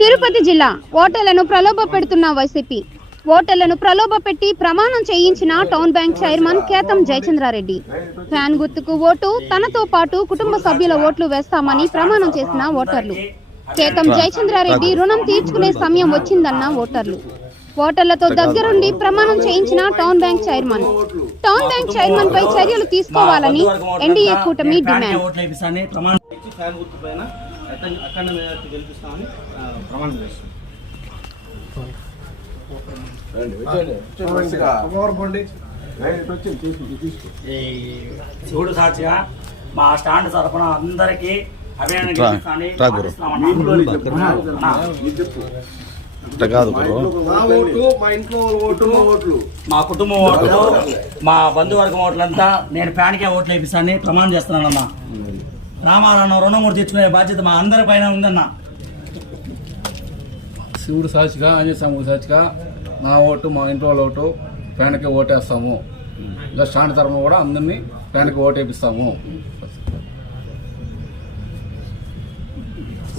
తిరుపతి జిల్లా ఓటర్లను ప్రలోభ పెడుతున్న వైసీపీ. ఓటర్లను ప్రలోభ పెట్టి ప్రమాణం చేయించిన town bank chairman Ketham Jayachandrareddy. Fan గుర్తుకు ఓటు తనతో పాటు కుటుంబ సభ్యుల ఓట్లు వేస్తామని ప్రమాణం చేసిన ఓటర్లు. కేతం జయచంద్రారెడ్డి రుణం తీర్చుకునే సమయం వచ్చిందన్న ఓటర్లు. ఓటర్లతో దగ్గరుండి ప్రమాణం చేయించిన town bank chairman town bank chairman పై చర్యలు తీసుకోవాలని ఎన్డీఏ కూటమి డిమాండ్ సాక్షిగా మా స్టాండ్ తరఫున అందరికీ అభినందన అట్లా కాదు మా కుటుంబం ఓట్లు. మా బంధువర్గం ఓట్లంతా నేను ఫ్యాన్కే ఓట్లు వేపిస్తానని ప్రమాణం చేస్తున్నానన్నా రామారాయణ రుణం కూడా తెచ్చుకునే బాధ్యత మా అందరి పైన ఉందన్నా. శివుడు సాక్షిగా ఆంజనేయ స్వామి సాక్షిగా నా ఓటు మా ఇంట్లో వాళ్ళ ఓటు ఫ్యాన్కి ఓటేస్తాము. ఇంకా స్టాండ్ తరఫున కూడా అందరినీ ఫ్యాన్కి ఓటేపిస్తాము.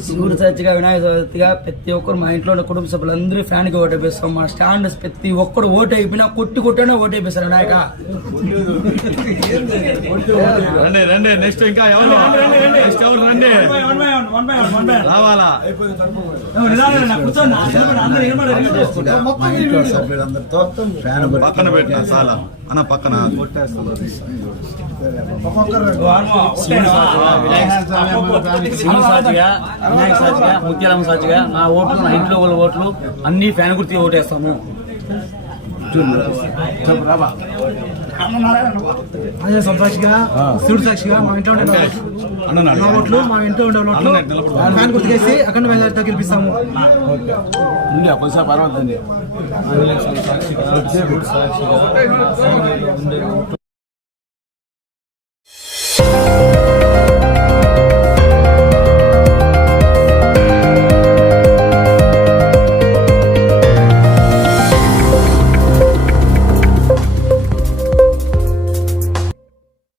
శివుడు చర్చిగా వినాయక చవితిగా ప్రతి ఒక్కరు మా ఇంట్లో ఉన్న కుటుంబ సభ్యులందరూ ఫ్యాన్కి ఓటు వేపిస్తాం మా స్టాండ్ ప్రతి ఒక్కరు ఓటు అయిపోయినా కొట్టి కొట్టానే ఓటు వేపిస్తారు వినాయక. రండి రండి నెక్స్ట్ ఇంకా ఎవరు? నెక్స్ట్ ఎవరు రండి? రావాలా? పక్కన పెట్టిన చాలా అన్న పక్కన. వినాయక సాక్షిగా ముత్యాలమ్మ సాక్షిగా నా ఓట్లు నా ఇంట్లో వాళ్ళ ఓట్లు అన్ని ఫ్యాన్ గుర్తి ఓటేస్తాము. అదే సాక్షిగా శివుడు సాక్షిగా మా ఇంట్లో ఉండే ఓట్లు మా ఇంట్లో ఉండే ఓట్లు ఫ్యాన్ గుర్తుకేసి అఖండ మెజార్టీతో గెలిపిస్తాము. కొంచెం పర్వాలేదు